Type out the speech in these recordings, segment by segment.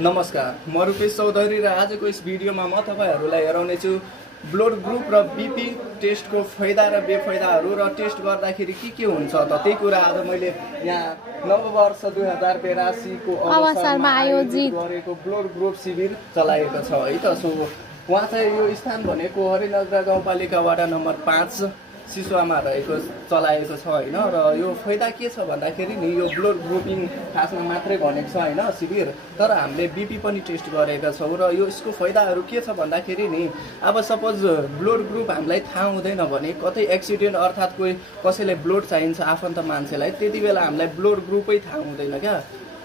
नमस्कार, म रुपेश चौधरी र आजको यस भिडियोमा म तपाईहरुलाई हेराउनेछु ब्लड ग्रुप र बीपी टेस्टको फाइदा र बेफाइदाहरू र टेस्ट गर्दाखेरि के हुन्छ त त्यही कुरा आज मैले यहाँ नववर्ष 2082 को अवसरमा आयोजित गरेको ब्लड ग्रुप शिविर चलाएको छ है त। सो वहाँ चाहिँ यो स्थान भनेको हरिनगर गाउँपालिका वडा नम्बर 5 सिसुवामा रहेको चलाएको छ हैन। र यो फाइदा के छ भन्दाखेरि नि यो ब्लड ग्रुपिङ खासमा मात्रै भनेको छ हैन शिविर, तर हामीले बीपी पनि टेस्ट गरेका छौं र यो यसको फाइदाहरू के छ भन्दाखेरि नि अब सपोज ब्लड ग्रुप हामीलाई थाहा हुँदैन भने कतै एक्सिडेन्ट अर्थात कोही कसैले ब्लड चाहिन्छ आफन्त मान्छेलाई, त्यति बेला हामीलाई ब्लड ग्रुपै थाहा हुँदैन क्या।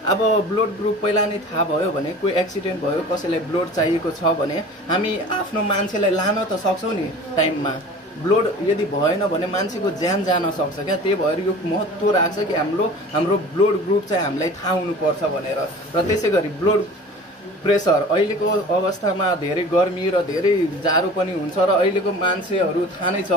अब ब्लड ग्रुप पहिला नै थाहा भयो भने कोही एक्सिडेन्ट भयो कसैलाई ब्लड चाहिएको छ भने हामी आफ्नो मान्छेलाई लान त सक्छौं नि टाइममा। ब्लड यदि भएन भने मान्छेको ज्यान जान सक्छ क्या। त्यही भएर यो महत्त्व राख्छ कि हाम्रो ब्लड ग्रुप चाहिँ हामीलाई थाहा हुनुपर्छ भनेर। र त्यसैगरी ब्लड प्रेसर अहिलेको अवस्थामा धेरै गर्मी र धेरै जाडो पनि हुन्छ र अहिलेको मान्छेहरू थाहा नै छ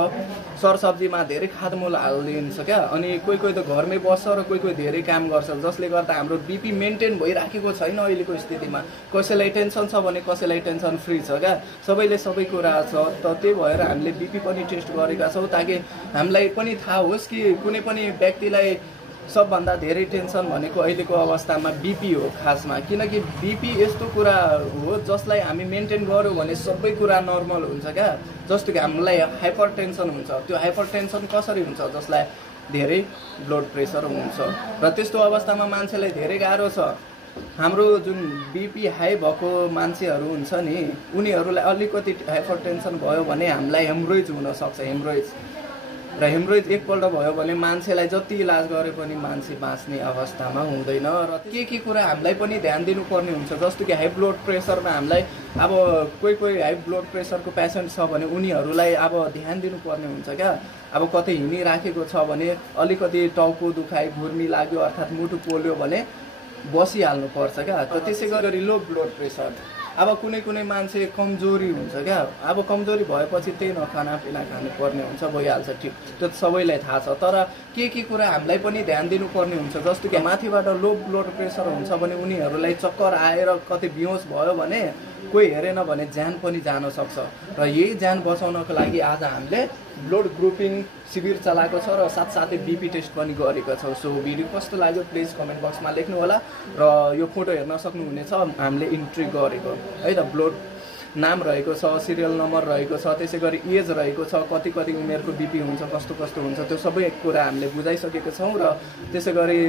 सरसब्जीमा धेरै खादमूल हालिदिन्छ क्या। अनि कोही कोही त घरमै बस्छ र कोही कोही धेरै काम गर्छ, जसले गर्दा हाम्रो बीपी मेन्टेन भइराखेको छैन अहिलेको स्थितिमा। कसैलाई टेन्सन छ भने कसैलाई टेन्सन फ्री छ क्या, सबैले सबै कुरा छ। त त्यही भएर हामीले बीपी पनि टेस्ट गरेका छौं ताकि हामीलाई पनि थाहा होस् कि कुनै पनि व्यक्तिलाई सबभन्दा धेरै टेन्सन भनेको अहिलेको अवस्थामा बीपी हो खासमा। किनकि बीपी यस्तो कुरा हो जसलाई हामी मेन्टेन गर्यौं भने सबै कुरा नर्मल हुन्छ क्या। जस्तो कि हामीलाई हाइपरटेन्सन हुन्छ, त्यो हाइपरटेन्सन कसरी हुन्छ जसलाई धेरै ब्लड प्रेसर हुन्छ र त्यस्तो अवस्थामा मान्छेलाई धेरै गाह्रो छ। हाम्रो जुन बीपी हाई भएको मान्छेहरू हुन्छ नि उनीहरूलाई अलिकति हाइपरटेन्सन भयो भने हामीलाई हेमरोइज हुन सक्छ। र हेमरोइज एकपल्ट भयो भने मान्छेलाई जति इलाज गरे पनि मान्छे बाँच्ने अवस्थामा हुँदैन। र के कुरा हामीलाई पनि ध्यान दिनुपर्ने हुन्छ, जस्तो कि हाई ब्लड प्रेसरमा हामीलाई अब कोही हाई ब्लड प्रेसरको पेसेन्ट छ भने उनीहरूलाई अब ध्यान दिनुपर्ने हुन्छ क्या। अब कतै हिँडिराखेको छ भने अलिकति टाउको दुखाइ घुर्मी लाग्यो अर्थात् मुटु पोल्यो भने बसिहाल्नु पर्छ क्या। त्यसै गरी लो ब्लड प्रेसर अब कुनै मान्छे कमजोरी हुन्छ क्या। अब कमजोरी भएपछि त्यही नखानापिना खानुपर्ने हुन्छ, भइहाल्छ ठिक, त्यो सबैलाई थाहा छ। तर के कुरा हामीलाई पनि ध्यान दिनुपर्ने हुन्छ, जस्तो कि माथिबाट लो ब्लड प्रेसर हुन्छ भने उनीहरूलाई चक्कर आएर कतै बेहोस भयो भने कोही हेरेन भने ज्यान पनि जान सक्छ। र यही ज्यान बचाउनको लागि आज हामीले ब्लड ग्रुपिङ शिविर चलाएको छ र साथसाथै बीपी टेस्ट पनि गरेको छौं। सो भिडियो कस्तो लाग्यो प्लिज कमेन्ट बक्समा लेख्नु होला र यो फोटो हेर्न सक्नुहुनेछ हामीले इन्ट्री गरेको है त। ब्लड नाम रहेको छ, सिरियल नम्बर रहेको छ, त्यसैगरी एज रहेको छ, कति उमेरको बीपी हुन्छ, कस्तो हुन्छ, त्यो सबै कुरा हामीले बुझाइसकेको छौं। र त्यसैगरी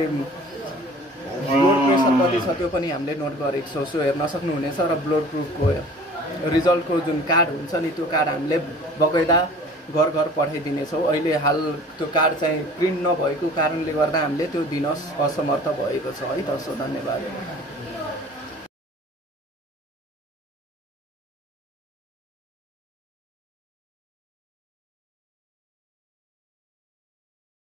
ब्लड प्रेसर कति छ त्यो पनि हामीले नोट गरेको छौं। सो हेर्न सक्नुहुनेछ। र ब्लड ग्रुपको रिजल्टको जुन कार्ड हुन्छ नि त्यो कार्ड हामीले बगैदा घर पठाइदिनेछौँ। अहिले हाल त्यो कार्ड चाहिँ प्रिन्ट नभएको कारणले गर्दा हामीले त्यो दिन असमर्थ भएको छ है त। सो धन्यवाद।